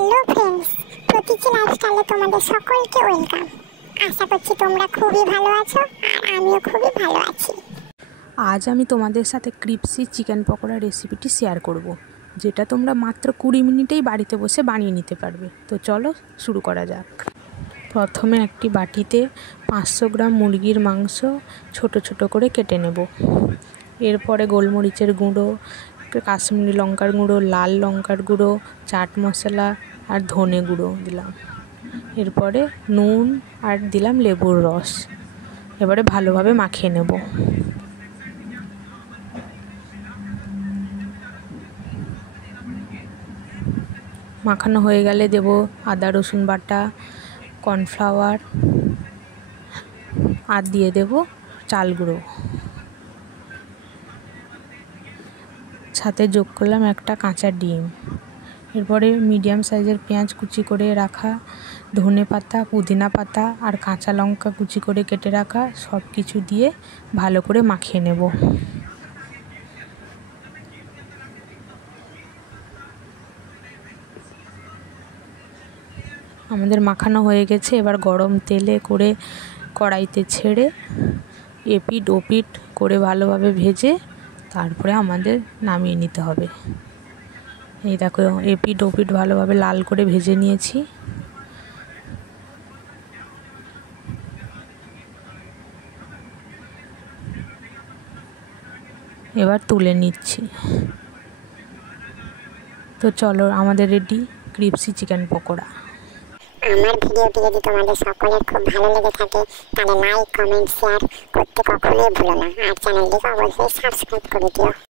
Hello friends, Pratichi লাইফস্টাইলে তোমাদের সকলকে ওয়েলকাম। আশা করছি তোমরা খুবই ভালো আছো আর আমিও খুবই ভালো আছি। আজ আমি তোমাদের সাথে ক্রিপসি চিকেন পকোড়া রেসিপিটি শেয়ার করব, যেটা তোমরা মাত্র 20 মিনিটেই বাড়িতে বসে বানিয়ে নিতে পারবে। তো চলো শুরু করা যাক। প্রথমে একটি বাটিতে 500 গ্রাম মুরগির মাংস ছোট ছোট করে কেটে নেব। এরপরে গোলমরিচের গুঁড়ো, কাশ্মীরি লঙ্কার গুঁড়ো, লাল লঙ্কার গুঁড়ো, চাট মশলা আর ধনে গুঁড়ো দিলাম। এরপরে নুন আর দিলাম লেবুর রস। এবারে ভালোভাবে মাখিয়ে নেব। মাখানো হয়ে গেলে দেব আদা রসুন বাটা, কর্নফ্লাওয়ার আর দিয়ে দেব চাল গুঁড়ো। সাথে যোগ করলাম একটা কাঁচা ডিম। এরপরে মিডিয়াম সাইজের পেঁয়াজ কুচি করে রাখা, ধনে পাতা, পুদিনা পাতা আর কাঁচা লঙ্কা কুচি করে কেটে রাখা সব কিছু দিয়ে ভালো করে মাখিয়ে নেব। আমাদের মাখানো হয়ে গেছে। এবার গরম তেলে করে কড়াইতে ছেড়ে এপিট ওপিট করে ভালোভাবে ভেজে তারপরে আমাদের নামিয়ে নিতে হবে। এই দেখো, এপিট ওপিট ভালোভাবে লাল করে ভেজে নিয়েছি। এবার তুলে নিচ্ছি। তো চলো, আমাদের রেডি ক্রিপসি চিকেন পকোড়া। আমার ভিডিওটি যদি তোমাদের সকলের খুব ভালো লেগে থাকে তাহলে লাইক, কমেন্ট, শেয়ার করতে কখনোই ভুলো না আর চ্যানেলটিকে অবশ্যই সাবস্ক্রাইব করে দিও।